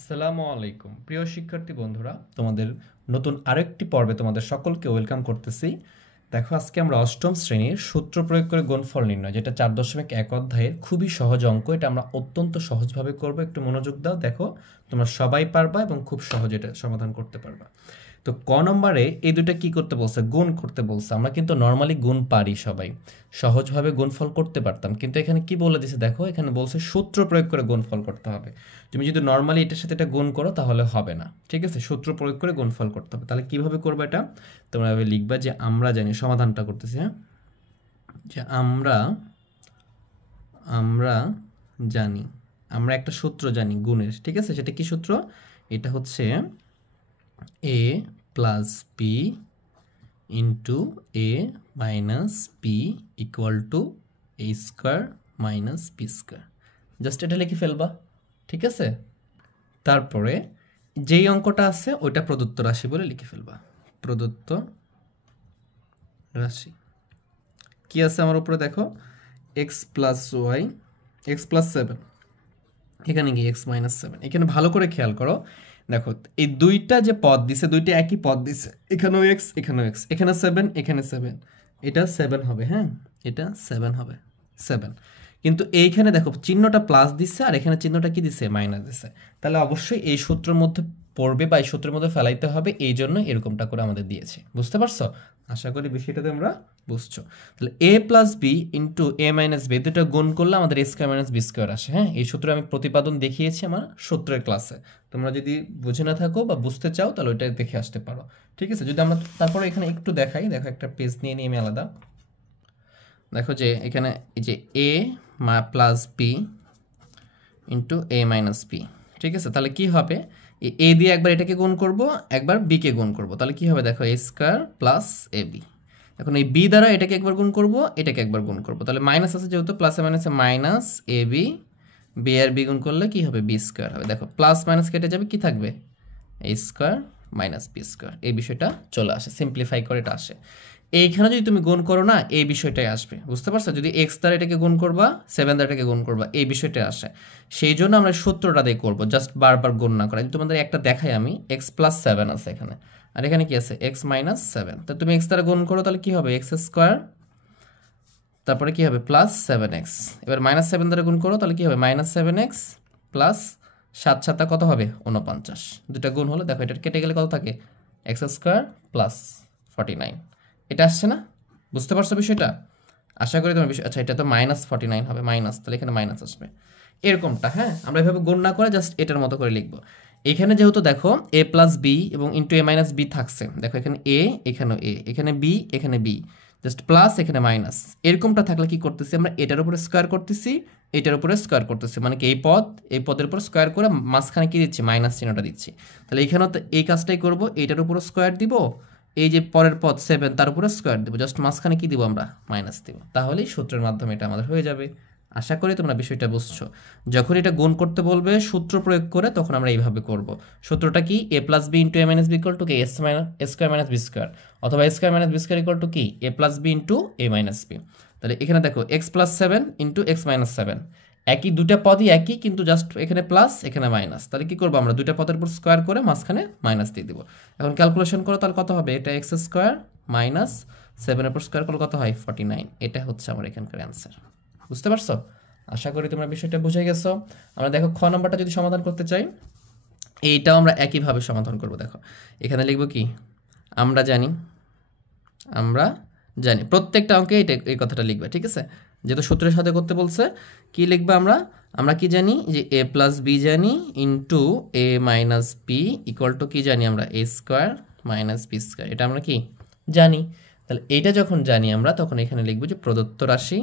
আসসালামু আলাইকুম প্রিয় শিক্ষার্থী বন্ধুরা, তোমাদের নতুন আরেকটি পর্বে তোমাদের সকলকে ওয়েলকাম করতেছি। দেখো, আজকে আমরা অষ্টম শ্রেণীর সূত্র প্রয়োগ করে গুণফল নির্ণয়, যেটা 4.1 অধ্যায়ের খুবই সহজ অঙ্ক। এটা আমরা অত্যন্ত সহজভাবে করব। একটু মনোযোগ দাও, দেখো তোমরা সবাই পারবা এবং খুব সহজে এটা সমাধান করতে পারবা। তো ক নম্বরে এই দুটো কি করতে বলছে? গুণ করতে বলছে। আমরা কিন্তু নর্মালি গুণ পারি, সবাই সহজভাবে গুণফল করতে পারতাম, কিন্তু এখানে কি বলে দিছে দেখো, এখানে বলছে সূত্র প্রয়োগ করে গুণফল করতে হবে। তুমি যদি নর্মালি এটার সাথে এটা গুণ করো তাহলে হবে না, ঠিক আছে? সূত্র প্রয়োগ করে গুণফল করতে হবে। তাহলে কিভাবে করবে এটা? তোমরা এভাবে লিখবা যে আমরা জানি, সমাধানটা করতেছি, হ্যাঁ, যে আমরা জানি, আমরা একটা সূত্র জানি গুণের, ঠিক আছে? সেটা কি সূত্র? এটা হচ্ছে a plus B into a minus B equal to a square minus B square. Just এটা লিখে ফেলবা, ঠিক আছে? তারপরে যেই অঙ্কটা আছে ওইটা প্রদত্ত রাশি বলে লিখে ফেলবা। প্রদত্ত রাশি কি আছে আমার উপরে দেখো, x plus y, x plus 7, এখানে কি এক্স মাইনাস 7। এখানে ভালো করে খেয়াল করো, দেখো এই দুইটা যে পদ দিছে, দুইটা একই পদ দিছে, এখানেও এক্স এখানেও এক্স, এখানে 7 এখানে 7, এটা 7 হবে, হ্যাঁ, এটা 7 হবে, 7। কিন্তু এইখানে দেখো চিহ্নটা প্লাস দিচ্ছে আর এখানে চিহ্নটা কি দিছে? মাইনাস দিছে। তাহলে অবশ্যই এই সূত্রের মধ্যে পড়বে বা এই সূত্রের মধ্যে ফেলাইতে হবে, এই জন্য এরকমটা করে আমাদের দিয়েছে। বুঝতে পারছো? আশা করি বিষয়টা তোমরা বুঝছো। তাহলে এ প্লাস বি ইন্টু এ মাইনাস বি, দুটো গুণ করলে আমাদের এ স্কোয়ার মাইনাস বি স্কোয়ার আসে। হ্যাঁ, এই সূত্রে আমি প্রতিপাদন দেখিয়েছি আমার সূত্রের ক্লাসে। তোমরা যদি বুঝে না থাকো বা বুঝতে চাও তাহলে ওইটা দেখে আসতে পারো, ঠিক আছে? যদি আমরা তারপরে এখানে একটু দেখাই, দেখো একটা পেজ নিয়ে নিয়ে আমি আলাদা, দেখো যে এখানে এই যে a plus B into A minus B, ঠিক আছে? তাহলে কি হবে, এ দিয়ে একবার এটাকে গুণ করব, একবার বি কে গুণ করব, তাহলে কি হবে দেখো, এ স্কোয়ার প্লাস এ বি। এখন এই বি দ্বারা এটাকে একবার গুণ করব, এটাকে একবার গুণ করব, তাহলে মাইনাস আছে যেহেতু, প্লাসে মাইনাসে minus A B, B R B গুণ করলে কি হবে, বি স্কোয়ার হবে। দেখো প্লাস মাইনাস কেটে যাবে, কি থাকবে, এ স্কোয়ার মাইনাস বি স্কোয়ার। এই বিষয়টা চলে আসে, সিম্পলিফাই করে এটা আসে। এইখানে যদি তুমি গুণ করো না, এই বিষয়টাই আসবে। বুঝতে পারছো? যদি এক্স দ্বারা এটাকে গুণ করবা, 7 দ্বারা এটাকে গুণ করবা, এই বিষয়টা আসে। সেই জন্য আমরা সূত্রটা দিয়ে করবো, জাস্ট বারবার গুণ না করা। তোমাদের একটা দেখাই আমি, এক্স প্লাস 7 আছে এখানে, আর এখানে কি আছে, এক্স মাইনাস 7। তো তুমি এক্স দ্বারা গুণ করো, তাহলে কি হবে, এক্স স্কোয়ার, তারপরে কি হবে, প্লাস 7x। এবার মাইনাস 7 দ্বারা গুণ করো, তাহলে কি হবে, মাইনাস 7x প্লাস 7 7 কত হবে, 49। দুটা গুণ হলো, দেখো এটা কেটে গেলে কত থাকে, এক্স স্কোয়ার প্লাস 49। এটা আসছে না? বুঝতে পারছো বিষয়টা? আশা করি তোমার বিষয়, আচ্ছা এটা তো মাইনাস 49 হবে, মাইনাস, তাহলে এখানে মাইনাস আসবে এরকমটা। হ্যাঁ, আমরা এভাবে গুণ না করে জাস্ট এটার মতো করে লিখবো। এখানে যেহেতু দেখো এ প্লাস বি এবং ইন্টু এ মাইনাস বি থাকছে, দেখো এখানে এ, এখানেও এ, এখানে বি, এখানে বি, জাস্ট প্লাস, এখানে মাইনাস। এরকমটা থাকলে কি করতেছি আমরা, এটার উপরে স্কোয়ার করতেছি, এটার উপরে স্কোয়ার করতেছি, মানে কি এই পদের উপর স্কোয়ার করে মাঝখানে কি দিচ্ছি, মাইনাস চিহ্নটা দিচ্ছি। তাহলে এখানেও তো এই কাজটাই করবো, এইটার উপরে স্কোয়ার দিব, এই যে পরের পদ 7 তার উপরে স্কোয়ার দিব, জাস্ট মাঝখানে কি দিব আমরা, মাইনাস দিব। তাহলেই সূত্রের মাধ্যমে এটা আমাদের হয়ে যাবে। আশা করি তোমরা বিষয়টা বুঝছো। যখন এটা গুণ করতে বলবে সূত্র প্রয়োগ করে, তখন আমরা এইভাবে করব। সূত্রটা কি, A plus B into A minus B equal to কি, এ স্কোয়ার মাইনাস বি স্কোয়ার, অথবা A square minus B square equal to কি, A plus B into A minus B. তাহলে এখানে দেখো x plus 7 into X minus 7, একই, দুটা পদই একই, কিন্তু জাস্ট এখানে প্লাস এখানে মাইনাস। তাহলে কি করবো আমরা, দুইটা পদের উপর স্কোয়ার করে মাঝখানে মাইনাস দিয়ে দিব। এখন ক্যালকুলেশন করো, তাহলে কত হবে, এটা এক্স স্কোয়ার মাইনাস 7 এর উপর স্কোয়ার করলে কত হয়, 49। এটা হচ্ছে আমার এখানকার অ্যান্সার। বুঝতে পারছো? আশা করি তোমরা বিষয়টা বুঝে গেছো। আমরা দেখো খ নম্বরটা যদি সমাধান করতে চাই, এইটাও আমরা একইভাবে সমাধান করব। দেখো এখানে লিখবো কি, আমরা জানি, প্রত্যেকটা অঙ্কে এই কথাটা লিখবে, ঠিক আছে? যেহেতু সূত্রের সাথে করতে বলছে, কি লিখবে আমরা কি জানি, যে এ প্লাস বি জানি into A minus B equal to কি জানি আমরা, a square minus B square. এটা আমরা কি জানি। তাহলে এইটা যখন জানি আমরা, তখন এখানে লিখবো যে প্রদত্ত রাশি,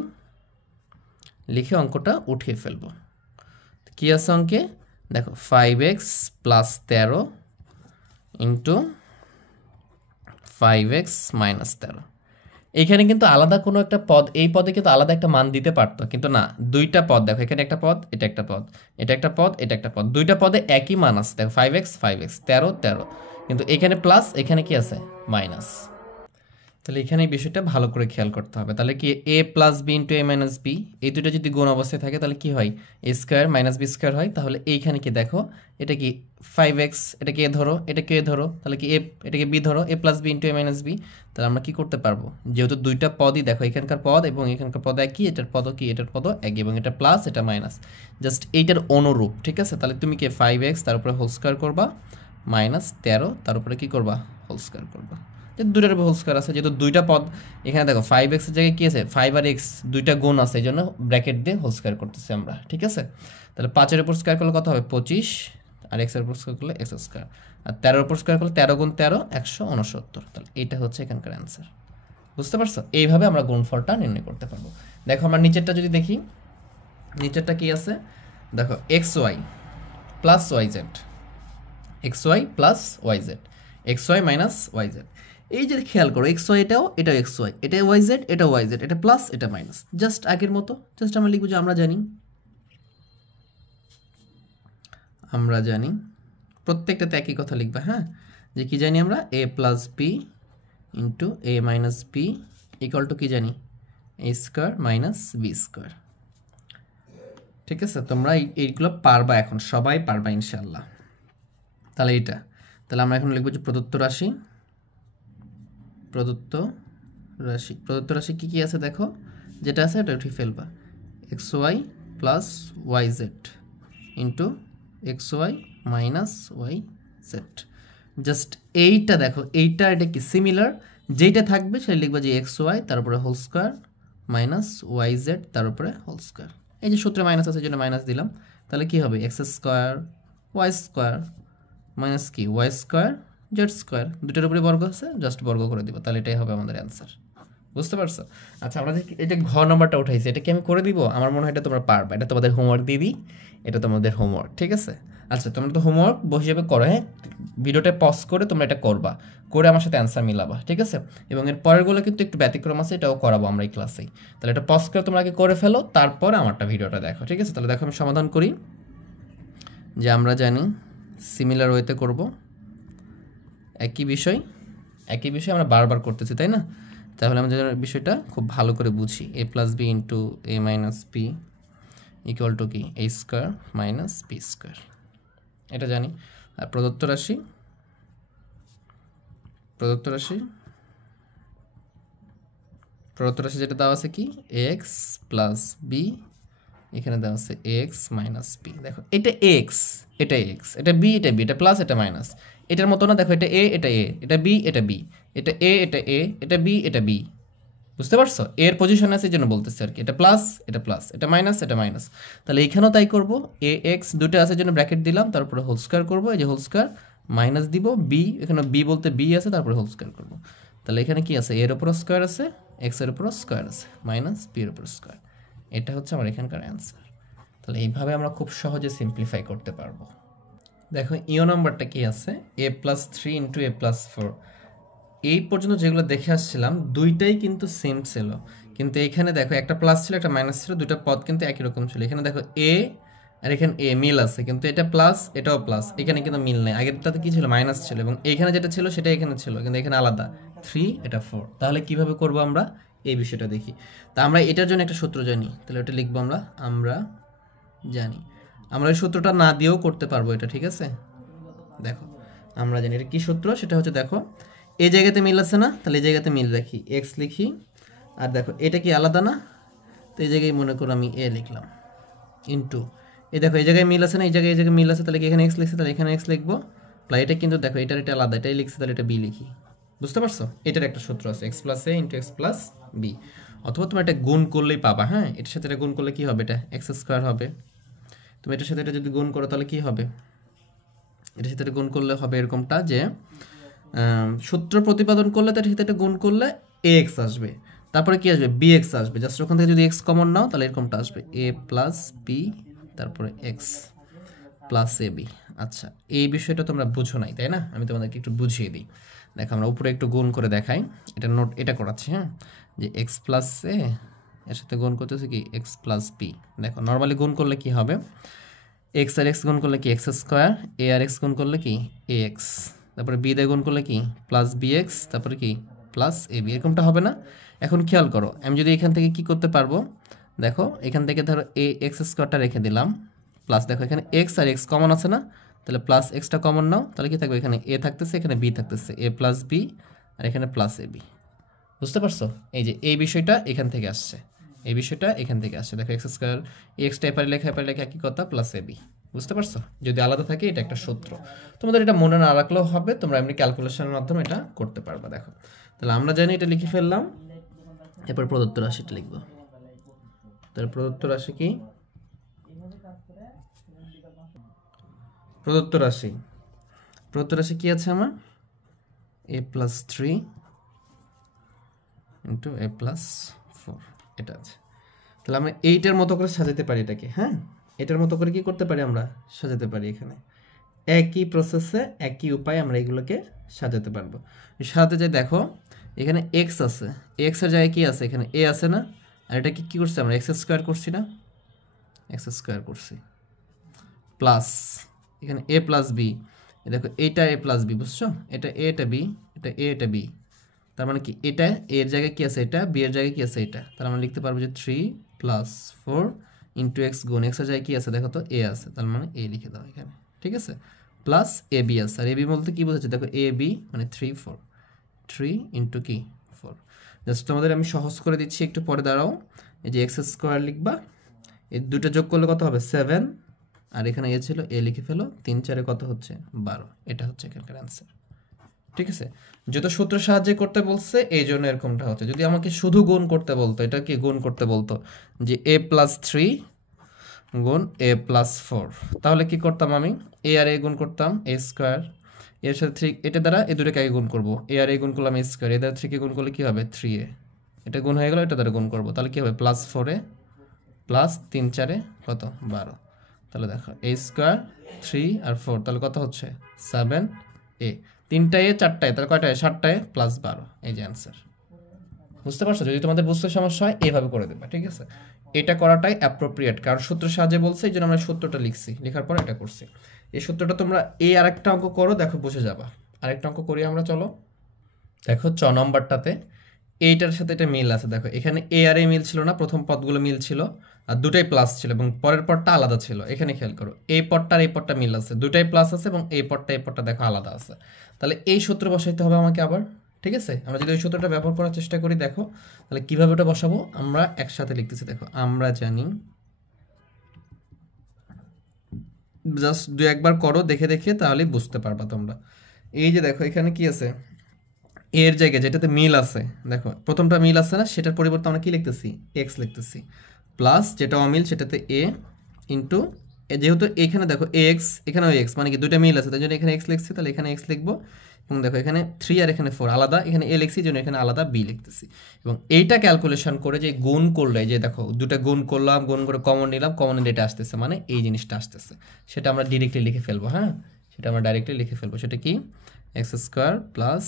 লিখে অঙ্কটা উঠিয়ে ফেলবো। কি আছে অঙ্কে, দেখো 5x plus 13 into 5x minus 13। এখানে কিন্তু আলাদা কোনো একটা পদ, এই পদে কিন্তু আলাদা একটা মান দিতে পারতো, কিন্তু না, দুইটা পদ দেখো, এখানে একটা পদ, এটা একটা পদ, এটা একটা পদ, এটা একটা পদ, দুইটা পদে একই মান আছে। দেখো 5x 13, কিন্তু এখানে প্লাস, এখানে কি আছে, মাইনাস। তাহলে এখানে এই বিষয়টা ভালো করে খেয়াল করতে হবে। তাহলে কি a plus B into a minus b, এই দুটো যদি গুণ অবস্থায় থাকে তাহলে কি হয়, a square minus B square হয়। তাহলে এইখানে কি দেখো, এটা কি 5x, এটাকে a ধরো, এটাকে a ধরো, তাহলে কি a, এটাকে b ধরো, a plus B into a minus B. তাহলে আমরা কি করতে পারবো, যেহেতু দুইটা পদই দেখো, এখানকার পদ এবং এখানকার পদ একই, এটার পদও কি, এটার পদও একই, এবং এটা প্লাস এটা মাইনাস, জাস্ট এইটার অনুরূপ, ঠিক আছে। তাহলে তুমি কি 5x তার উপরে হোল স্কোয়ার করবা, মাইনাস 13 তার উপরে কি করবা, হোল স্কোয়ার করবা। দুইটার উপর হোল স্কোয়ার আছে, যেহেতু দুইটা পদ এখানে দেখো 5x এর জায়গায় কি আছে, 5 আর x দুইটা গুণ আছে, এই জন্য ব্র্যাকেট দিয়ে হোল স্কোয়ার করতেছি আমরা, ঠিক আছে। তাহলে 5 এর উপর স্কোয়ার করলে কত হবে 25, আর x এর উপর স্কোয়ার করলে x স্কোয়ার, আর 13 এর উপর স্কোয়ার করলে 13 গুণ 13 169। তাহলে এটা হচ্ছে এখানকার অ্যান্সার। বুঝতে পারছো, এইভাবে আমরা গুণফলটা নির্ণয় করতে পারবো। দেখো আমরা নিচেরটা যদি দেখি, নিচেরটা কি আছে দেখো, xy plus yz, xy plus yz, xy minus yz। এই যে খেয়াল করো, xy এটাও xy, এটা yz, এটা yz, এটা প্লাস এটা মাইনাস, জাস্ট আগের মতো। জাস্ট আমরা লিখবো যে আমরা জানি প্রত্যেকটাতে একই কথা লিখবা, হ্যাঁ, যে কি জানি আমরা, a plus B into a minus B equal to কি জানি, a square minus B square. ঠিক আছে, তোমরা এইগুলো পারবা, এখন সবাই পারবা ইনশাল্লাহ। তাহলে এইটা, তাহলে আমরা এখন লিখবো যে প্রদত্ত রাশি, প্রদত্ত রাশি কি কি আছে দেখো, যেটা আছে এটা উঠিয়ে ফেলবা, xy plus yz into xy minus yz। Just এইটা দেখো, এইটা এটা কি সিমিলার, যেইটা থাকবে সেটা লিখবা যে xy তার উপরে হোল স্কোয়ার মাইনাস yz তার উপরে হোল স্কোয়ার। এই যে সূত্রে মাইনাস আছে, এই জন্য মাইনাস দিলাম। তাহলে কি হবে, x square y square minus কি ওয়াই স্কোয়ার জেড স্কোয়ার, দুটোর উপরে বর্গ আছে, জাস্ট বর্গ করে দিব, তাহলে এটাই হবে আমাদের অ্যান্সার। বুঝতে পারছো? আচ্ছা, আমরা এটা ঘ নম্বরটা উঠাইছি, এটা কি আমি করে দিব? আমার মনে হয় এটা তোমরা পারবে, এটা তোমাদের হোমওয়ার্ক দিয়ে দিই, এটা তোমাদের হোমওয়ার্ক, ঠিক আছে? আচ্ছা, তোমরা তো হোমওয়ার্ক হিসেবে করো, হ্যাঁ, ভিডিওটা পজ করে তোমরা এটা করবা, করে আমার সাথে অ্যান্সার মিলাবা, ঠিক আছে? এবং এর পরেরগুলো কিন্তু একটু ব্যতিক্রম আছে, এটাও করাবো আমরা এই ক্লাসেই। তাহলে এটা পজ করে তোমরা আগে করে ফেলো, তারপরে আমারটা ভিডিওটা দেখো, ঠিক আছে? তাহলে দেখো আমি সমাধান করি, যে আমরা জানি সিমিলার ওয়েতে করব, একই বিষয় আমরা বারবার করতেছি, তাই না? তাহলে আমরা বিষয়টা খুব ভালো করে বুঝি, a plus B into A minus B equal to কি এ স্কোয়ার মাইনাস বি স্কোয়ার, এটা জানি। আর প্রদত্ত রাশি যেটা দেওয়া আছে কি এক্স প্লাস বি, এখানে দেওয়া আছে এক্স মাইনাস বি। দেখো এটা এক্স, এটা এক্স, এটা বি, এটা বি, এটা প্লাস, এটা মাইনাস, এটার মতো না। দেখো এটা এ, এটা এ, এটা বি, এটা বি, এটা এ, এটা এ, এটা বি, এটা বি। বুঝতে পারছো? এর পজিশন আছে, এই জন্য বলতেছি আর কি, এটা প্লাস, এটা মাইনাস, এটা মাইনাস। তাহলে এখানেও তাই করবো, এ এক্স দুটো আছে জন্য ব্র্যাকেট দিলাম, তারপরে হোল স্কোয়ার করবো, এই যে হোল স্কোয়ার মাইনাস দিব বি, এখানে বি বলতে বি আছে, তারপরে হোল স্কোয়ার করবো। তাহলে এখানে কি আছে, এর উপরও স্কোয়ার আছে, এক্স এর উপরও স্কোয়ার আছে, মাইনাস বি এর উপর স্কোয়ার। এটা হচ্ছে আমার এখানকার অ্যান্সার। তাহলে এইভাবে আমরা খুব সহজে সিম্পলিফাই করতে পারবো। দেখো ইও নাম্বারটা কি আছে, এ প্লাস 3 ইন্টু এ প্লাস 4। এই পর্যন্ত যেগুলো দেখে আসছিলাম দুইটাই কিন্তু সেম ছিল, কিন্তু এখানে দেখো একটা প্লাস ছিল, একটা মাইনাস ছিল, দুইটা পদ কিন্তু একই রকম ছিল। এখানে দেখো এ আর এখানে এ মিল আছে, কিন্তু এটা প্লাস এটাও প্লাস, এখানে কিন্তু মিল নেই। আগেরটাতে কি ছিল, মাইনাস ছিল, এবং এখানে যেটা ছিল সেটা এখানে ছিল, কিন্তু এখানে আলাদা 3, এটা 4। তাহলে কিভাবে করব আমরা, এই বিষয়টা দেখি। তা আমরা এটার জন্য একটা সূত্র জানি, তাহলে ওটা লিখবো আমরা জানি। আমরা এই সূত্রটা না দিয়েও করতে পারবো এটা, ঠিক আছে? দেখো আমরা জানি এটা কি সূত্র, সেটা হচ্ছে দেখো এই জায়গাতে মিল আছে না, তাহলে এই জায়গাতে মিল রাখি, এক্স লিখি, আর দেখো এটা কি আলাদা না, তো এই জায়গায় মনে করো আমি এ লিখলাম, ইন্টু এই দেখো এই জায়গায় মিল আছে না, এই জায়গায় মিল আছে, তাহলে এখানে এক্স লিখছে, তাহলে এখানে এক্স লিখবো, প্লাস এটা কিন্তু দেখো এটা আলাদা, এটাই লিখছে, তাহলে এটা বি লিখি। বুঝতে পারছো? এটার একটা সূত্র আছে, এক্স প্লাস এ ইন্টু এক্স প্লাস বি। অথবা তুমি এটা গুণ করলেই পাবা, হ্যাঁ, এটার সাথে এটা গুণ করলে কি হবে, এটা এক্স স্কোয়ার হবে। তুমি এটার সাথে এটা যদি গুণ করো তাহলে কি হবে, এটার সাথে এটা গুণ করলে হবে এরকমটা, যে সূত্র প্রতিপাদন করলে তার সাথে এটা গুণ করলে এ এক্স আসবে, তারপরে কি আসবে, বি এক্স আসবে। জাস্ট ওখান থেকে যদি এক্স কমন নাও তাহলে এরকমটা আসবে, এ প্লাস বি তারপরে এক্স প্লাস এ বি। আচ্ছা, এই বিষয়টা তোমরা বুঝো নাই, তাই না? আমি তোমাদেরকে একটু বুঝিয়ে দিই। দেখো আমরা উপরে একটু গুণ করে দেখাই, এটা নোট এটা করাচ্ছি, হ্যাঁ, যে এক্স প্লাস এ এর সাথে গুণ করতেছে কি এক্স প্লাস বি। দেখো নর্মালি গুণ করলে কি হবে, এক্স আর এক্স গুণ করলে কি এক্স স্কোয়ার, এ আর এক্স গুণ করলে কি এ এক্স, তারপরে বি দিয়ে গুণ করলে কি প্লাস বি এক্স, তারপরে কি প্লাস এ বি, এরকমটা হবে না? এখন খেয়াল করো, আমি যদি এখান থেকে কি করতে পারবো, দেখো এখান থেকে ধরো এ এক্স স্কোয়ারটা রেখে দিলাম, প্লাস দেখো এখানে এক্স আর এক্স কমন আছে না, তাহলে প্লাস এক্সটা কমন নাও, তাহলে কি থাকবে, এখানে এ থাকতেছে, এখানে বি থাকতেছে, এ প্লাস বি, আর এখানে প্লাস এ বি। বুঝতে পারছো? এই যে এই বিষয়টা এখান থেকে আসছে, এই বিষয়টা এখান থেকে আসছে। দেখো এক্স স্কোয়ার এক্সটা এপারে লেখা একই কথা, প্লাস এ বি। বুঝতে পারছো? যদি আলাদা থাকে এটা একটা সূত্র, তোমাদের এটা মনে না রাখলেও হবে, তোমরা এমনি ক্যালকুলেশনের মাধ্যমে এটা করতে পারবা। দেখো তাহলে আমরা জানি এটা লিখে ফেললাম, এরপর প্রদত্ত রাশিটা লিখবো। তাহলে প্রদত্ত রাশি কি? প্রদত্ত রাশি কি আছে আমার? a plus 3 into a plus 4, এটা আছে। তাহলে আমরা এইটার মতো করে সাজাতে পারি এটাকে, হ্যাঁ, এটার মতো করে কি করতে পারি, আমরা সাজাতে পারি। এখানে একই প্রসেসে একই উপায়ে আমরা এগুলোকে সাজাতে পারবো। সাজাতে যাই, দেখো এখানে এক্স আছে, এক্স এর জায়গায় কি আছে, এখানে এ আছে না, আর এটাকে কি করছি আমরা, এক্স স্কোয়ার করছি না, এক্স স্কোয়ার করছি, প্লাস এখানে এ প্লাস বি, দেখো এইটা এ প্লাস বি, বুঝছো, এটা এ এটা বি, এটা এ এটা বি, তার মানে কি এটা এর জায়গায় কি আছে, এটা বি এর জায়গায় কি আছে, এটা, তার মানে লিখতে পারবো যে 3 প্লাস 4 ইন্টু এক্স গুণ এক্স এর জায়গায় কি আছে, দেখো তো এ আছে, তার মানে এ লিখে দাও এখানে, ঠিক আছে, প্লাস এ বি আছে, আর এ বি বলতে কি বোঝাচ্ছে, দেখো এ বি মানে 3 ইন্টু কি 4। জাস্ট তোমাদের আমি সহজ করে দিচ্ছি, একটু পরে দাঁড়াও। এই যে এক্স স্কোয়ার লিখবা, এই দুটো যোগ করলে কত হবে 7, আর এখানে এ ছিল, এ লিখে ফেলো, 3 4 কত হচ্ছে 12, এটা হচ্ছে এখানকার অ্যান্সার। ঠিক আছে, যত সূত্র সাহায্যে করতে বলছে এই জন্য এরকমটা হচ্ছে। যদি আমাকে শুধু গুণ করতে বলতো, এটা কি গুণ করতে বলতো যে a প্লাস 3 গুণ a প্লাস 4, তাহলে কি করতাম, আমি a আর a গুণ করতাম, a স্কোয়ার, এর সাথে 3, এটা দ্বারা এই দুটোকে আগে গুণ করবো, a আর a গুণ করলাম a স্কোয়ার, এ দ্বারা 3 কে গুণ করলে কি হবে 3a, এটা গুণ হয়ে গেল, এটা দ্বারা গুণ করবো, তাহলে কি হবে প্লাস 4a প্লাস 3 4 কত 12, তাহলে দেখো a স্কোয়ার 3 আর 4, তাহলে কত হচ্ছে 7a, 3টায় 4টায়, তাহলে কয়টায় 7টায় প্লাস 12, এই যে অ্যান্সার। বুঝতে পারছো? যদি তোমাদের বুঝতে সমস্যা হয় এইভাবে করে দেবা, ঠিক আছে, এটা করাটাই অ্যাপ্রোপ্রিয়েট, কারণ সূত্র সাহায্যে বলছে, এই জন্য আমরা সূত্রটা লিখছি, লেখার পর এটা করছি। এই সূত্রটা তোমরা এই আরেকটা অঙ্ক করো, দেখো বুঝে যাবা। আরেকটা অঙ্ক করি আমরা, চলো। দেখো 6 নম্বরটাতে এইটার সাথে এটা মিল আছে, দেখো এখানে এ আর এ মিল ছিল না, প্রথম পদগুলো মিল ছিল, আর দুটাই প্লাস ছিল, এবং পরের পদটা আলাদা ছিল। এখানে খেয়াল করো, এই পদটা আর এই পদটা মিল আছে, দুটাই প্লাস আছে, এবং এই পদটা দেখো আলাদা আছে। তাহলে এই সূত্র বসাইতে হবে আমাকে আবার, ঠিক আছে। আমরা যদি ওই সূত্রটা ব্যবহার করার চেষ্টা করি, দেখো তাহলে কিভাবে ওটা বসাবো, আমরা একসাথে লিখতেছি। দেখো আমরা জানি, জাস্ট দু একবার করো দেখে দেখে, তাহলে বুঝতে পারবা তোমরা। এই যে দেখো এখানে কি আছে, এর জায়গায় যেটাতে মিল আছে, দেখো প্রথমটা মিল আছে না, সেটার পরিবর্তে আমরা কি লিখতেছি, এক্স লিখতেছি, প্লাস যেটা অমিল সেটাতে এ ইন্টু, যেহেতু এখানে দেখো এক্স, এখানেও এক্স, মানে কি দুইটা মিল আছে, তাই জন্য এখানে এক্স লিখছি, তাহলে এখানে এক্স লিখবো, এবং দেখো এখানে 3 আর এখানে 4 আলাদা, এখানে এ লিখছি, জন্য এখানে আলাদা বি লিখতেছি। এবং এইটা ক্যালকুলেশন করে যে গুণ করলে, যে দেখো দুটা গুণ করলাম, গুণ করে কমন নিলাম, কমন এটা আসতেছে, মানে এই জিনিসটা আসতেছে, সেটা আমরা ডিরেক্টলি লিখে ফেলবো। হ্যাঁ, সেটা আমরা ডাইরেক্টলি লিখে ফেলবো। সেটা কি, x square plus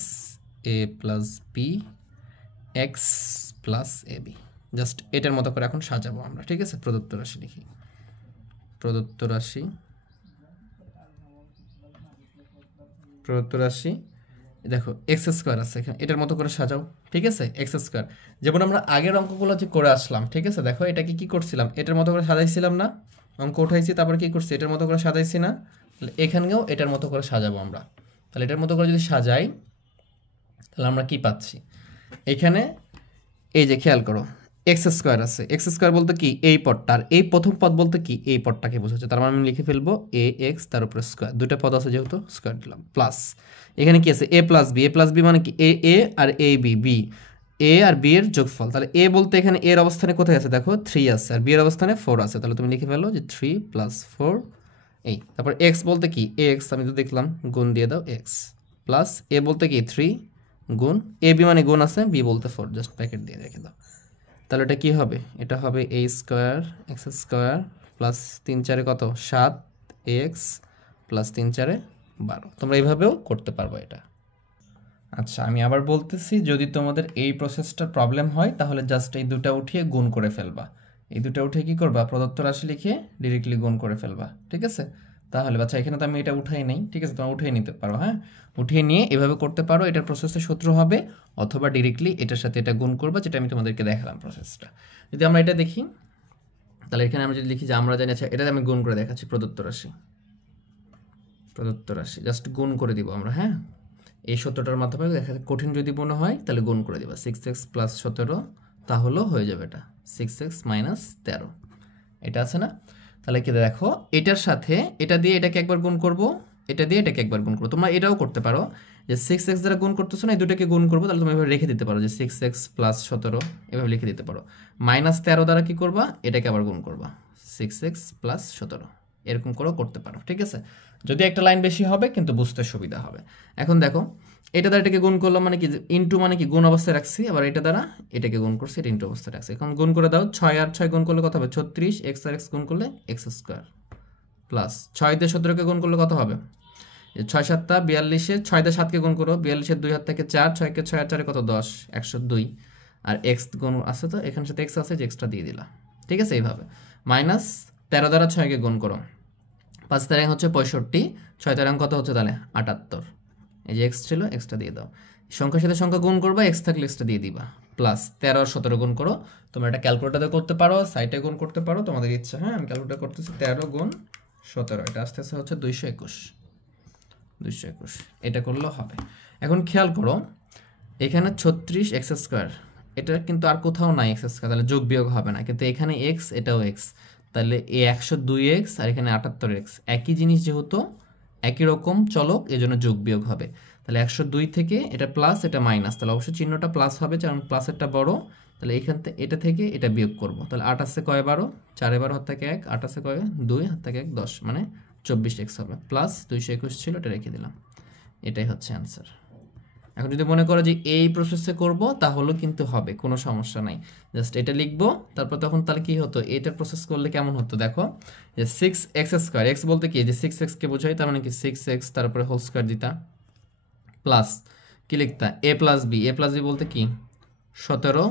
A plus B x plus A B. Just এটার মতো করে এখন সাজাবো আমরা, ঠিক আছে। প্রদত্ত রাশি লিখি, প্রদত্ত রাশি দেখো এক্স স্কোয়ার আছে এখানে, এটার মতো করে সাজাও, ঠিক আছে। এক্স স্কোয়ার যেমন আমরা আগের অঙ্কগুলো যে করে আসলাম, ঠিক আছে। দেখো এটাকে কি করছিলাম, এটার মতো করে সাজাইছিলাম না, অঙ্ক উঠাইছি, তারপরে কি করছি, এটার মতো করে সাজাইছি না, তাহলে এখানেও এটার মতো করে সাজাবো আমরা। তাহলে এটার মতো করে যদি সাজাই, তাহলে আমরা কি পাচ্ছি, এখানে এই যে খেয়াল করো এক্স স্কোয়ার আছে, এক্স স্কোয়ার বলতে কি এই পদটা, আর এই প্রথম পদ বলতে কি এই পদটাকে বোঝাচ্ছে, তার মানে আমি লিখে ফেলবো এ এক্স তার উপরে স্কোয়ার, দুটা পদ আছে যেহেতু স্কোয়ার দিলাম, প্লাস এখানে কি আছে এ প্লাস বি, এ প্লাস বি মানে কি এ এ আর A B, B A R B এর যোগফল। তাহলে এ বলতে এখানে এর অবস্থানে কোথায় আছে, দেখো 3 আছে, আর বি এর অবস্থানে 4 আছে, তাহলে তুমি লিখে ফেলো যে 3 প্লাস 4 এই। তারপর এক্স বলতে কি এক্স, আমি তো দেখলাম গুণ দিয়ে দাও এক্স, প্লাস এ বলতে কি 3 গুণ এ বি মানে গুণ আছে, বি বলতে 4, জাস্ট প্যাকেট দিয়ে রেখে দাও। তাহলে এটা কি হবে, এটা হবে a square x square plus 3 4 কত 7 এক্স প্লাস 3 4 12। তোমরা এইভাবেও করতে পারবো এটা। আচ্ছা আমি আবার বলতেছি, যদি তোমাদের এই প্রসেসটার প্রবলেম হয়, তাহলে জাস্ট এই দুটা উঠিয়ে গুণ করে ফেলবা, এই দুটা উঠিয়ে কি করবা, প্রদত্ত রাশি লিখে ডিরেক্টলি গুণ করে ফেলবা, ঠিক আছে। তাহলে বাচ্চা এখানে তো আমি এটা উঠাই নেই, ঠিক আছে, তোমরা উঠিয়ে নিতে পারো, হ্যাঁ, উঠিয়ে নিয়ে এভাবে করতে পারো। এটার প্রসেসের সূত্র হবে, অথবা ডিরেক্টলি এটার সাথে এটা গুণ করবা, যেটা আমি তোমাদেরকে দেখালাম প্রসেসটা। যদি আমরা এটা দেখি, তাহলে এখানে আমরা যদি লিখি যে আমরা জানি, আচ্ছা এটা আমি গুণ করে দেখাচ্ছি, প্রদত্ত রাশি জাস্ট গুণ করে দিব আমরা, হ্যাঁ, এই 17টার মাধ্যমে দেখা যায় কঠিন যদি মনে হয় তাহলে গুণ করে দিবা 6x + 17, তাহলেও হয়ে যাবে এটা 6x - 13, এটা আছে না। তাহলে কি দেখো, এটার সাথে এটা দিয়ে এটাকে একবার গুণ করব, এটা দিয়ে এটাকে একবার গুণ করবো। তোমরা এটাও করতে পারো যে 6x দ্বারা গুণ করতেছো না, এই দুটাকে গুণ করবো, তাহলে তুমি এভাবে রেখে দিতে পারো যে 6x + 17 এভাবে লিখে দিতে পারো। -13 দ্বারা কি করবা, এটাকে আবার গুণ করবা 6x + 17, এরকম করেও করতে পারো, ঠিক আছে। যদি একটা লাইন বেশি হবে কিন্তু বুঝতে সুবিধা হবে। এখন দেখো, এটা দ্বারা এটাকে গুণ করলাম মানে কি, ইনটু মানে কি গুণ অবস্থায় রাখছি, আবার এটা দ্বারা এটাকে গুণ করছি, এটা ইনটু অবস্থায় রাখছি। এখন গুণ করে দাও, 6 আর 6 গুণ করলে কত হবে 36, x আর x গুণ করলে x² প্লাস 6 দিয়ে 17কে গুণ করলে কত হবে, 6 7 42, 6 দিয়ে 7কে গুণ করো, 42 2 হাত থেকে 4, 6 কে 6 আর 4 কত 10, 102, আর x গুণ আছে তো এখানে সাথে x আছে, যে এক্সট্রা দিয়ে দিলা, ঠিক আছে। এইভাবে -13 দ্বারা 6কে গুণ করো, 5 তারিখ হচ্ছে 65, 6 তারিখ কত হচ্ছে তাহলে 78, এই যে এক্স ছিল এক্সটা দিয়ে দাও, সংখ্যার সাথে সংখ্যা গুণ করবা, এক্স থাকলে এক্সটা দিয়ে দিবা, প্লাস 13 আর 17 গুণ করো। তোমরা এটা ক্যালকুলেটরে করতে পারো, সাইটে গুণ করতে পারো, তোমাদের ইচ্ছা, হ্যাঁ, আমি ক্যালকুলেটর করতেছি, 13 গুণ 17, এটা আস্তে আস্তে হচ্ছে 221, এটা করলেও হবে। এখন খেয়াল করো, এখানে 36x², এটা কিন্তু আর কোথাও নাই x², তাহলে যোগ বিয়োগ হবে না, কিন্তু এখানে x, এটাও x, তাহলে এই 102x আর এখানে 78x একই জিনিস, যেহেতু একই রকম চলক, এজন্য যোগ বিয়োগ হবে। তাহলে 102 থেকে এটা প্লাস, এটা মাইনাস, তাহলে অবশ্যই চিহ্নটা প্লাস হবে, কারণ প্লাসেরটা বড়। তাহলে এখান থেকে এটা থেকে এটা বিয়োগ করব, তাহলে 8 আছে কয় 12, 4 12 হাত থেকে 1, 8 আছে কয় 2 হাত থেকে 1, 10, মানে 24x হবে, প্লাস 221 ছিল, এটা রেখে দিলাম, এটাই হচ্ছে অ্যান্সার। এখন যদি মনে করো যে এই প্রসেসে করব, তাহলেও কিন্তু হবে, কোনো সমস্যা নাই, জাস্ট এটা লিখবো, তারপর তখন তাহলে কি হতো, এটার প্রসেস করলে কেমন হতো দেখো, যে 6x², x বলতে কি, যে 6x কে বোঝাই, তার মানে কি 6x তারপরে হোল স্কয়ার দিতা, প্লাস কি লিখতা a + b, বলতে কি 17,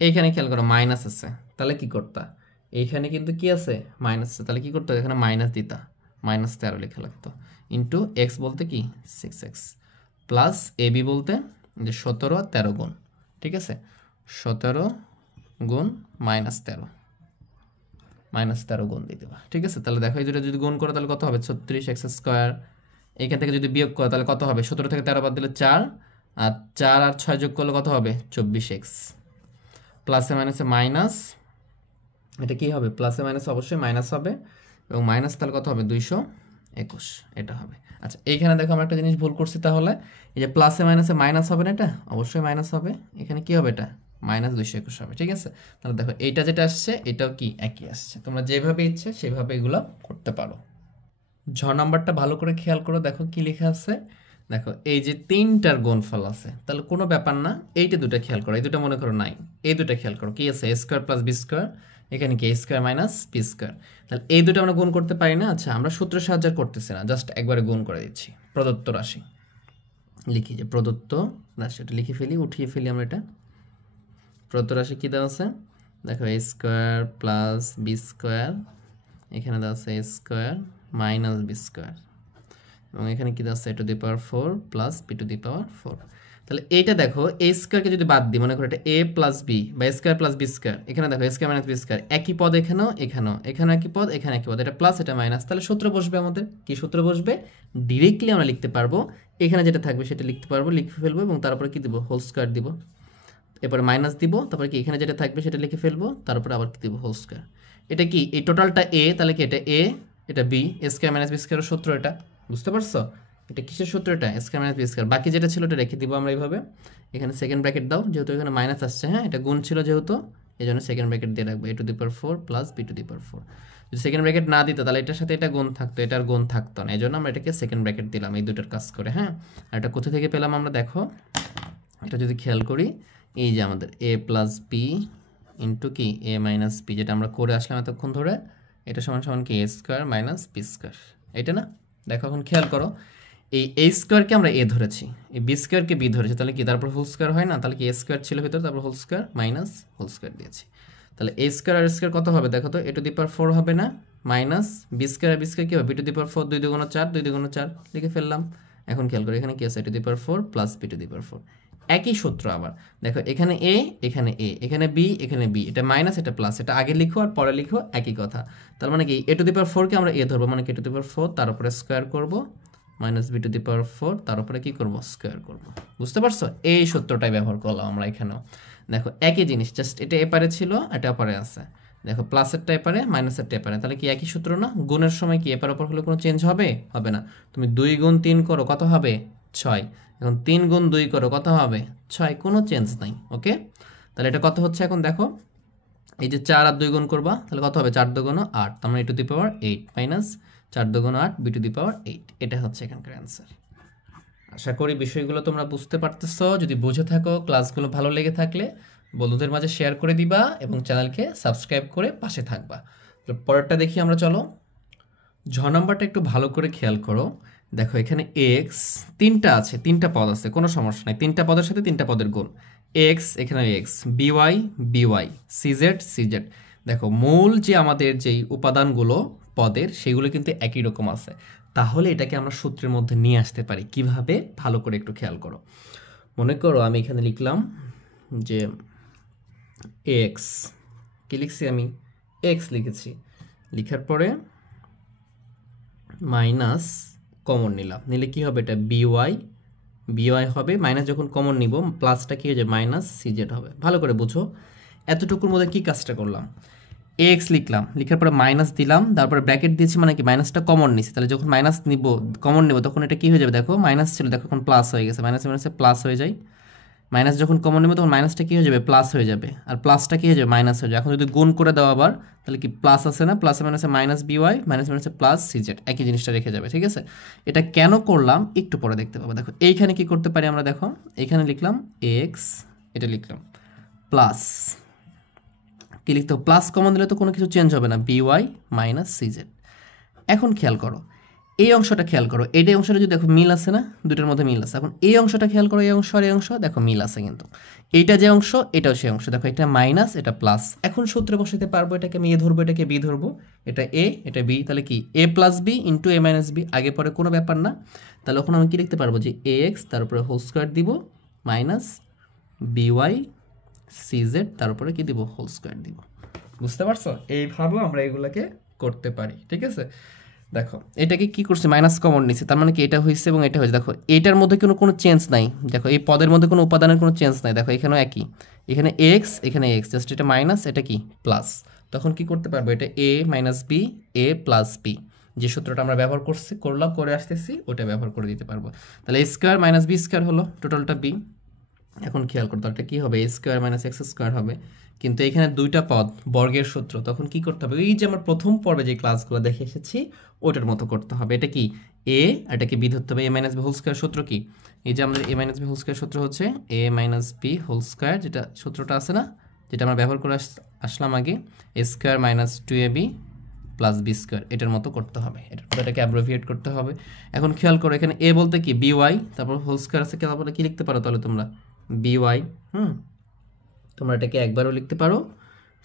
এইখানে খেয়াল করো মাইনাস আছে, তাহলে কি করতা, এইখানে কিন্তু কি আছে মাইনাস আছে, তাহলে কি করতে, এখানে মাইনাস দিতা, -13 লেখা লাগতো, ইন্টু x বলতে কি 6x, প্লাস ab বলতে যে 17 আর 13 গুণ, ঠিক আছে, 17 গুণ -13 গুণ দিয়ে দেবা, ঠিক আছে। তাহলে দেখো এই দুটো যদি গুণ করো তাহলে কত হবে 36x², এইখান থেকে যদি বিয়োগ করো তাহলে কত হবে, 17 থেকে 13 বাদ দিলে 4, আর 4 আর 6 যোগ করলে কত হবে 24x, প্লাসে মাইনাসে মাইনাস, এটা কি হবে প্লাসে মাইনাসে অবশ্যই মাইনাস হবে, এবং মাইনাস তাহলে কত হবে 221, এটা হবে। আচ্ছা, এইখানে দেখো আমরা একটা জিনিস ভুল করছি, তাহলে এই যে প্লাসে মাইনাসে মাইনাস হবে না, এটা অবশ্যই মাইনাস হবে, এখানে কি হবে, এটা -221 হবে, ঠিক আছে। তাহলে দেখো এইটা যেটা আসছে এটাও কি একই আসছে, তোমরা যেভাবে ইচ্ছে সেভাবে এগুলো করতে পারো। নাম্বারটা ভালো করে খেয়াল করো, দেখো কি লেখা আছে, দেখো এই যে 3টার গুণফল আছে, তাহলে কোনো ব্যাপার না, এইটা দুটো খেয়াল করো, এই দুটো মনে করো নাই, এই দুটো খেয়াল করো কি আছে, a² + b², এখানে কি a² - b², তাহলে এই দুটো আমরা গুণ করতে পারি না। আচ্ছা, আমরা সূত্রের সাহায্যে করতেছি না, জাস্ট একবারে গুণ করে দিচ্ছি। প্রদত্ত রাশি লিখি, যে প্রদত্ত রাশি, এটা লিখে ফেলি, উঠিয়ে ফেলি আমরা, এটা প্রদত্ত রাশি কি দেওয়া আছে দেখো, a² + b², এখানে দেওয়া আছে a² - b², এবং এখানে কি আছে a⁴ প্লাস b⁴। তাহলে এইটা দেখো a স্কয়ারকে যদি বাদ দিই, মনে করো এটা a + b বা a² + b², এখানে দেখো a² - b², একই পদ, এখানেও এখানে একই পদ, এখানে একই পদ, এটা প্লাস এটা মাইনাস, তাহলে সূত্র বসবে আমাদের, কি সূত্র বসবে, ডিরেক্টলি আমরা লিখতে পারবো, এখানে যেটা থাকবে সেটা লিখতে পারবো, লিখে ফেলবো, এবং তারপরে কি দিব হোল স্কয়ার দিব, এরপরে মাইনাস দিব, তারপরে কি এখানে যেটা থাকবে সেটা লিখে ফেলবো, তারপরে আবার কি দিব হোল স্কয়ার। এটা কি এই টোটালটা a, তাহলে কি এটা a, এটা b, a² - b² এর সূত্র, এটা বুঝতে পারছো, এটা কিসের সূত্র, এটা a² - b², বাকি যেটা ছিল ওটা রেখে দিব আমরা এইভাবে, এখানে সেকেন্ড ব্র্যাকেট দাও, যেহেতু এখানে মাইনাস আসছে, হ্যাঁ, এটা গুণ ছিল যেহেতু, এই জন্য সেকেন্ড ব্র্যাকেট দিয়ে রাখবো, a⁴ প্লাস b⁴। যদি সেকেন্ড ব্র্যাকেট না দিত তাহলে এটার সাথে এটা গুণ থাকতো, এটার গুণ থাকতো না, এই জন্য আমরা এটাকে সেকেন্ড ব্র্যাকেট দিলাম এই দুটোর কাজ করে, হ্যাঁ। আর এটা কোথা থেকে পেলাম আমরা দেখো, এটা যদি খেয়াল করি, এই যে আমাদের a + b ইন্টু কি a - b, যেটা আমরা করে আসলাম এতক্ষণ ধরে, এটা সমান সমান কি a² - b², এটা না। দেখো এখন খেয়াল করো, এই a² কে আমরা a ধরেছি, এই b² কে b ধরেছি, তাহলে কি তারপর হোল স্কয়ার হয় না, তাহলে কি a² ছিল ভিতরে, তারপর whole square minus whole square দিয়েছি, তাহলে a² আর a² কত হবে দেখো তো, a⁴ হবে না, minus B square B square কী হবে বি টু দি পাওয়ার 4 2 দুগুণ 4 2 দুগুণ 4 লিখে ফেললাম। এখন খেয়াল করে এখানে কি আছে to the power 4 plus b to the power 4 একই সূত্র আবার দেখো এখানে এ এখানে এ এখানে বি এখানে বি এটা মাইনাস এটা প্লাস এটা আগে লিখো আর পরে লিখো একই কথা তার মানে কি এ টু দি পাওয়ার 4 কে আমরা এ ধরবো মানে কি টু দি পাওয়ার 4 তার উপরে স্কয়ার করব minus B to the power 4 তার উপরে কি করব স্কয়ার করব বুঝতে পারছো এই সূত্রটাই ব্যবহার করলাম আমরা এখানেও দেখো একই জিনিস জাস্ট এটা এপারে ছিল এটা পরে আছে দেখো প্লাসেরটা এপারে মাইনাসেরটা এপারে তাহলে কি একই সূত্র না গুণের সময় কি এপার ওপর হলে কোনো চেঞ্জ হবে হবে না তুমি 2 গুণ 3 করো কত হবে 6 এখন 3 গুণ 2 করো কত হবে 6 কোনো চেঞ্জ নাই ওকে তাহলে এটা কত হচ্ছে এখন দেখো এই যে 4 আর 2 গুণ করবা তাহলে কত হবে 4 দুগুণ 8 তার মানে a two the power 8 minus 4 দুগুণ 8 b টু দি পাওয়ার 8 এটা হচ্ছে এখানকার অ্যানসার আশা করি বিষয়গুলো তোমরা বুঝতে পারতেছো যদি বুঝে থাকো ক্লাসগুলো ভালো লেগে থাকলে বন্ধুদের মাঝে শেয়ার করে দিবা এবং চ্যানেলকে সাবস্ক্রাইব করে পাশে থাকবা তো পরেরটা দেখি আমরা চলো ঝ নাম্বারটা একটু ভালো করে খেয়াল করো দেখো এখানে x তিনটা আছে তিনটা পদ আছে কোনো সমস্যা নাই তিনটা পদের সাথে তিনটা পদের গুণ x এখানে x by by cz cz দেখো মূল যে আমাদের যেই উপাদানগুলো পদের সেগুলো কিন্তু একই রকম আছে তাহলে এটাকে আমরা সূত্রের মধ্যে নিয়ে আসতে পারি কিভাবে ভালো করে একটু খেয়াল করো মনে করো আমি এখানে লিখলাম যে x কি লিখছি আমি x লিখেছি লেখার পরে মাইনাস কমন নিলাম নিলে কি হবে এটা by হবে মাইনাস যখন কমন নিব প্লাসটা কি হয়ে যাবে মাইনাস সিজেড হবে ভালো করে বুঝো এতটুকুর মধ্যে কি কাজটা করলাম x লিখলাম লেখার পরে মাইনাস দিলাম তারপরে ব্র্যাকেট দিয়েছি মানে কি মাইনাসটা কমন নিছি তাহলে যখন মাইনাস নিব কমন নেব তখন এটা কি হয়ে যাবে দেখো মাইনাস ছিল দেখো এখন প্লাস হয়ে গেছে মাইনাস মাইনাসে প্লাস হয়ে যায় মাইনাস যখন কমন নেব তখন মাইনাসটা কি হয়ে যাবে প্লাস হয়ে যাবে আর প্লাসটা কি হয়ে যাবে মাইনাস হয়ে যাবে এখন যদি গুণ করে দাও আবার তাহলে কি প্লাস আছে না প্লাসে মাইনাসে মাইনাস বিওয়াই মাইনাস মাইনাসে প্লাস সিজেড একই জিনিসটা রেখে যাবে ঠিক আছে এটা কেন করলাম একটু পরে দেখতে পাবো দেখো এইখানে কি করতে পারি আমরা দেখো এইখানে লিখলাম এক্স এটা লিখলাম প্লাস কি লিখতে হবে প্লাস কমন দিলে তো কোনো কিছু চেঞ্জ হবে না বিওয়াই মাইনাস সিজেড এখন খেয়াল করো এই অংশটা খেয়াল করো এই অংশটা যদি দেখো মিল আছে না দুটোর মধ্যে মিল আছে এখন এই অংশটা খেয়াল করো এই অংশ আর এই অংশ দেখো মিল আছে কিন্তু এইটা যে অংশ এটাও সেই অংশ দেখো এটা মাইনাস এটা প্লাস এখন সূত্রে বসাতে পারবো এটাকে আমি এ ধরবো এটাকে বি ধরবো এটা এ এটা বি তাহলে কি A plus B into A minus B আগে পরে কোনো ব্যাপার না তাহলে ওখানে আমি কি লিখতে পারবো যে এ এক্স তার উপরে হোল স্কোয়ার দিব মাইনাস বিওয়াই সিজেড তার উপরে কি দিব হোল স্কোয়ার দিব বুঝতে পারছো এইভাবেও আমরা এগুলোকে করতে পারি ঠিক আছে দেখো এটাকে কি করছে মাইনাস কমন নিছে তার মানে কি এটা হয়েছে এবং এটা হয়েছে দেখো এটার মধ্যে কোনো চেঞ্জ নাই দেখো এই পদের মধ্যে কোনো উপাদানের কোনো চেঞ্জ নাই দেখো এখানেও একই এখানে এক্স এখানে এক্স জাস্ট এটা মাইনাস এটা কি প্লাস তখন কি করতে পারবো এটা এ minus B A plus B যে সূত্রটা আমরা ব্যবহার করে আসতেছি ওটা ব্যবহার করে দিতে পারবো তাহলে এ স্কোয়ার মাইনাস বি স্কোয়ার হলো টোটালটা বি এখন খেয়াল করতে এটা কি হবে a square minus x square হবে কিন্তু এখানে দুইটা পদ বর্গের সূত্র তখন কি করতে হবে এই যে আমরা প্রথম পর্বে যে ক্লাসগুলো দেখে এসেছি ওটার মতো করতে হবে এটা কি এ আর এটাকে বি ধরতে হবে এ মাইনাস বি হোল স্কোয়ার সূত্র কি এই যে আমাদের এ মাইনাস বি হোল স্কোয়ার সূত্র হচ্ছে এ মাইনাস বি হোল স্কোয়ার যেটা সূত্রটা আছে না যেটা আমরা ব্যবহার করে আসলাম আগে এ square minus two A B plus b square এটার মতো করতে হবে এটাকে অ্যাব্রিভিয়েট করতে হবে এখন খেয়াল করো এখানে এ বলতে কি বি ওয়াই তারপর হোল স্কোয়ার আছে তারপরে কি লিখতে পারো তাহলে তোমরা বি ওয়াই তোমরা এটাকে একবারও লিখতে পারো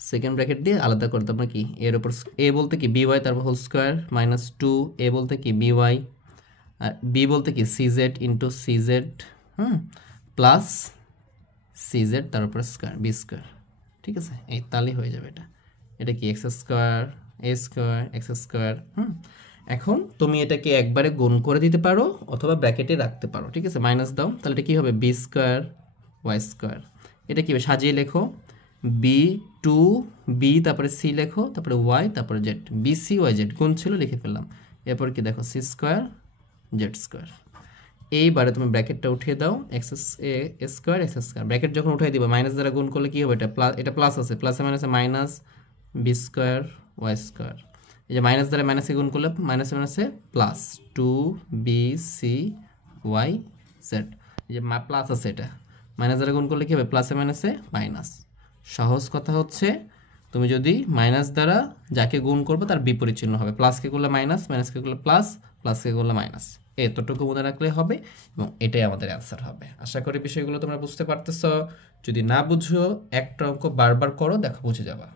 সেকেন্ড ব্র্যাকেট দিয়ে আলাদা করতে তোমরা কি এর উপর এ বলতে কি বি ওয়াই তারপর হোল স্কোয়ার মাইনাস টু এ বলতে কি বি ওয়াই আর বি বলতে কি CZ into CZ plus CZ তার উপর স্কোয়ার বি স্কোয়ার ঠিক আছে এই তাহলেই হয়ে যাবে এটা কি এক্স স্কোয়ার এ স্কোয়ার এক্স স্কোয়ার এখন তুমি এটাকে একবারে গুণ করে দিতে পারো অথবা ব্র্যাকেটে রাখতে পারো ঠিক আছে মাইনাস দাও তাহলে এটা কি হবে বি স্কোয়ার ওয়াই স্কোয়ার এটা কি সাজিয়ে লেখো বি টু বি তারপরে সি লেখো তারপরে ওয়াই তারপরে z b c y z গুণ ছিল লিখে ফেললাম এরপর কি দেখো সি স্কোয়ার জেড স্কোয়ার এইবারে তুমি ব্র্যাকেটটা উঠিয়ে দাও x square x square bracket যখন উঠিয়ে দিবা মাইনাস দ্বারা গুণ করলে কি হবে এটা প্লাস আছে প্লাসে মাইনাসে minus B square y square এই যে মাইনাস দ্বারা মাইনাসে গুণ করলে মাইনাসে মাইনাসে plus two b c y z এই যে প্লাস আছে এটা মাইনাস দ্বারা গুণ করলে কি হবে প্লাসে মাইনাসে মাইনাস সহজ কথা হচ্ছে তুমি যদি মাইনাস দ্বারা যাকে গুণ করবে তার বিপরীত চিহ্ন হবে প্লাসকে করলে মাইনাস মাইনাসকে করলে প্লাস প্লাসকে করলে মাইনাস এতটুকু মনে রাখলে হবে এবং এটাই আমাদের অ্যান্সার হবে আশা করি বিষয়গুলো তোমরা বুঝতে পারতেছ যদি না বুঝো একটা অঙ্ক বারবার করো দেখো বুঝে যাবা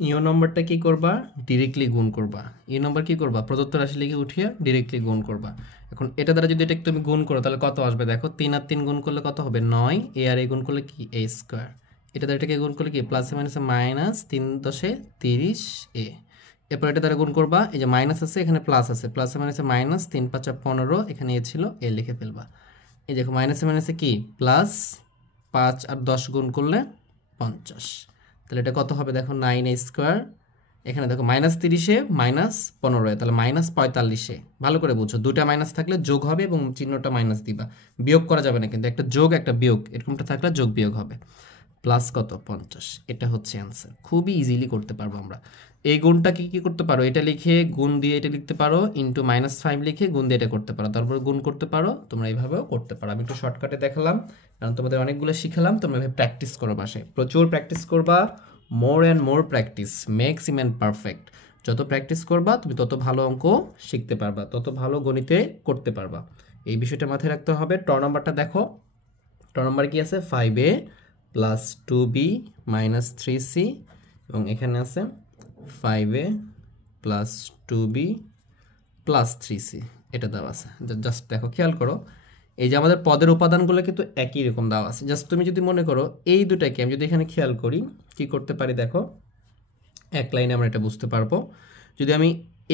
ইউ নম্বরটা কি করবা ডিরেক্টলি গুণ করবা, ইউ নম্বর কি করবা প্রদত্ত রাশি লিখে উঠিয়ে ডিরেক্টলি গুণ করবা। এখন এটা দ্বারা যদি এটা তুমি গুণ করো তাহলে কত আসবে দেখো, 3 আর 3 গুণ করলে কত হবে 9, এ আর এ গুণ করলে কি এ স্কোয়ার, এটা দ্বারা এটাকে গুণ করলে কি প্লাসে মাইনাসে মাইনাস 3 দশে 30 এ। এরপর এটা দ্বারা গুণ করবা, এই যে মাইনাস আছে এখানে প্লাস আছে, প্লাসে মাইনাসে মাইনাস 3 5 15, এখানে এ ছিল এ লিখে ফেলবা। এই দেখো মাইনাসে মাইনাসে কি প্লাস 5 আর 10 গুণ করলে 50, তাহলে এটা কত হবে দেখো 9 স্কোয়ার, এখানে দেখো -30 মাইনাস 15, তাহলে -45। ভালো করে বুঝো, দুটা মাইনাস থাকলে যোগ হবে এবং চিহ্নটা মাইনাস দিবা, বিয়োগ করা যাবে না কিন্তু, একটা যোগ একটা বিয়োগ এরকমটা থাকলে যোগ বিয়োগ হবে। প্লাস কত 50, এটা হচ্ছে অ্যান্সার। খুবই ইজিলি করতে পারবো আমরা। এই গুণটা কি করতে পারো, এটা লিখে গুণ দিয়ে এটা লিখতে পারো, ইন্টু -5 লিখে গুণ দিয়ে এটা করতে পারো, তারপরে গুণ করতে পারো, তোমরা এইভাবেও করতে পারো। আমি একটু শর্টকাটে দেখালাম কারণ তোমাদের অনেকগুলো শিখালাম, তোমরা এভাবে প্র্যাকটিস করো, বাসায় প্রচুর প্র্যাকটিস করবা। More and more practice makes him and perfect. যত প্র্যাকটিস করবা তুমি তত ভালো অঙ্ক শিখতে পারবা, তত ভালো গণিতে করতে পারবা। এই বিষয়টা মাথায় রাখতে হবে। ট নম্বরটা দেখো, ট নম্বর কি আছে 5a plus 2b minus 3c, এবং এখানে আছে 5a plus 2b plus 3c, এটা দেওয়া আছে। জাস্ট দেখো, খেয়াল করো, এই যে আমাদের পদের উপাদানগুলো কিন্তু একই রকম দেওয়া আছে। জাস্ট তুমি যদি মনে করো এই দুটাকে আমি যদি এখানে খেয়াল করি কি করতে পারি দেখো, এক লাইনে আমরা এটা বুঝতে পারবো। যদি আমি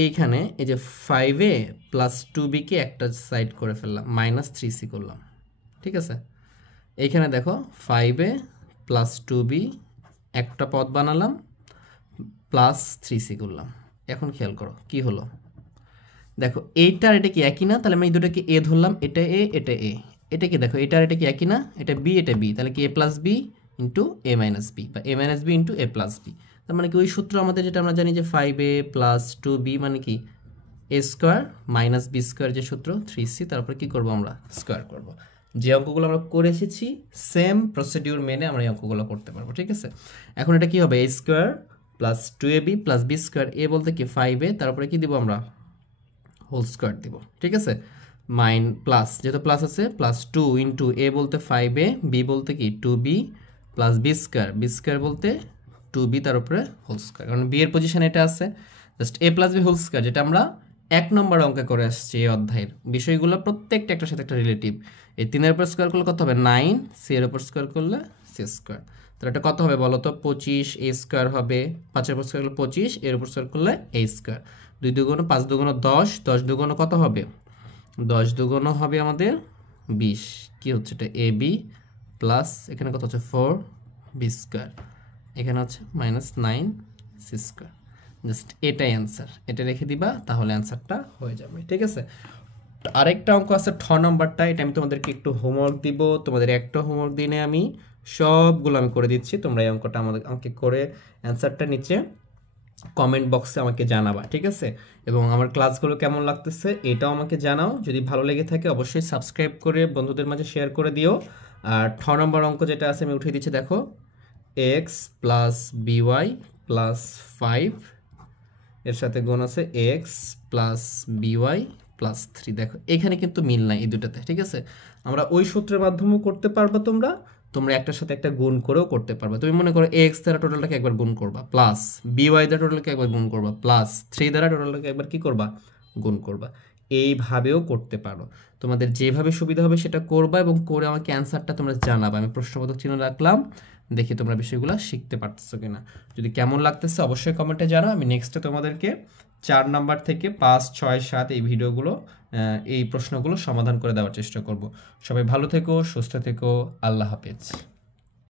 এইখানে এই যে 5a প্লাস 2b কে একটা সাইড করে ফেললাম, মাইনাস 3c করলাম, ঠিক আছে। এইখানে দেখো 5a প্লাস 2b একটা পদ বানালাম, প্লাস 3c করলাম। এখন খেয়াল করো কি হলো, দেখো এইটা আর এটা কি একই না, তাহলে আমি এই দুটাকে এ ধরলাম, এটা এ এটা এ, এটা কি দেখো এটা আর এটা কি একই না, এটা বি এটা বি, তাহলে কি A plus B into A minus B, বা এ মাইনাস বি ইন্টু এ প্লাস বি। তার মানে কি ওই সূত্র আমাদের যেটা আমরা জানি যে 5a প্লাস 2b মানে কি এ স্কোয়ার মাইনাস বি স্কোয়ার, যে সূত্র 3c, তারপর কি করব আমরা স্কোয়ার করব। যে অঙ্কগুলো আমরা করে এসেছি সেম প্রসিডিউর মেনে আমরা এই অঙ্কগুলো করতে পারবো, ঠিক আছে। এখন এটা কি হবে a square plus 2ab plus b square, a বলতে কি 5a, তারপরে কি দিব আমরা হোল স্কোয়ার দিব, ঠিক আছে। মাইন প্লাস, যেহেতু প্লাস আছে প্লাস 2 ইন্টু এ বলতে 5a, বি বলতে কি 2b প্লাস বি স্কোয়ার বলতে 2b তার উপরে হোল স্কোয়ার, কারণ বি এর পজিশন এটা আছে। Just a plus B whole square, যেটা আমরা 1 নম্বর অঙ্কে করে আসছি এই অধ্যায়ের বিষয়গুলো প্রত্যেকটা একটার সাথে একটা রিলেটিভ। এই 3 এর উপর স্কোয়ার করলে কত হবে 9, সি এর উপর স্কোয়ার করলে সি স্কোয়ার, তাহলে এটা কত হবে বলো তো 25 এ স্কোয়ার হবে, 5 এর উপর স্কোয়ার করলে 25, এর উপর স্কোয়ার করলে এ স্কোয়ার, 2 দুগুণ 5 দুগুণ 10, 10 দুগুণ কত হবে 10 দুগুণ হবে আমাদের 20, কি হচ্ছে এটা এ বি প্লাস এখানে কত হচ্ছে 4 বি স্কোয়ার, এখানে হচ্ছে -9 সি স্কোয়ার। জাস্ট এটাই অ্যান্সার, এটা রেখে দিবা তাহলে অ্যান্সারটা হয়ে যাবে, ঠিক আছে। আরেকটা অঙ্ক আছে 6 নম্বরটা, এটা আমি তোমাদেরকে একটু হোমওয়ার্ক দিব, তোমাদের একটা হোমওয়ার্ক দিনে আমি সবগুলো আমি করে দিচ্ছি, তোমরা এই অঙ্কটা আমাকে করে অ্যান্সারটা নিচে কমেন্ট বক্সে আমাকে জানাবা, ঠিক আছে। এবং আমার ক্লাসগুলো কেমন লাগতেছে এটাও আমাকে জানাও, যদি ভালো লেগে থাকে অবশ্যই সাবস্ক্রাইব করে বন্ধুদের মাঝে শেয়ার করে দিও। আর 6 নম্বর অঙ্ক যেটা আছে আমি উঠিয়ে দিচ্ছি, দেখো এক্স প্লাস বিওয়াই প্লাস 5 এর সাথে গুণ আছে এক্স প্লাস বিওয়াই প্লাস 3। দেখো এখানে কিন্তু মিল নাই এই দুটাতে, ঠিক আছে। আমরা ওই সূত্রের মাধ্যমেও করতে পারবা, তোমরা একটার সাথে একটা গুণ করেও করতে পারবা। তুমি মনে করো এক্স দ্বারা টোটালটাকে একবার গুণ করবা, প্লাস বিওয়াই দ্বারা টোটালকে একবার গুণ করবা, প্লাস 3 দ্বারা টোটালটাকে একবার কি করবা গুণ করবা। এইভাবেও করতে পারো, তোমাদের যেভাবে সুবিধা হবে সেটা করবা এবং করে আমাকে অ্যান্সারটা তোমরা জানাবা। আমি প্রশ্নবোধক চিহ্ন রাখলাম, দেখি তোমরা বিষয়গুলো শিখতে পারতেছো কিনা। যদি কেমন লাগতেছে অবশ্যই কমেন্টে জানাও। আমি নেক্সটে তোমাদেরকে 4 নাম্বার থেকে 5, 6, 7 এই ভিডিওগুলো এই প্রশ্নগুলো সমাধান করে দেওয়ার চেষ্টা করব। সবাই ভালো থেকো, সুস্থ থেকো, আল্লাহ হাফেজ।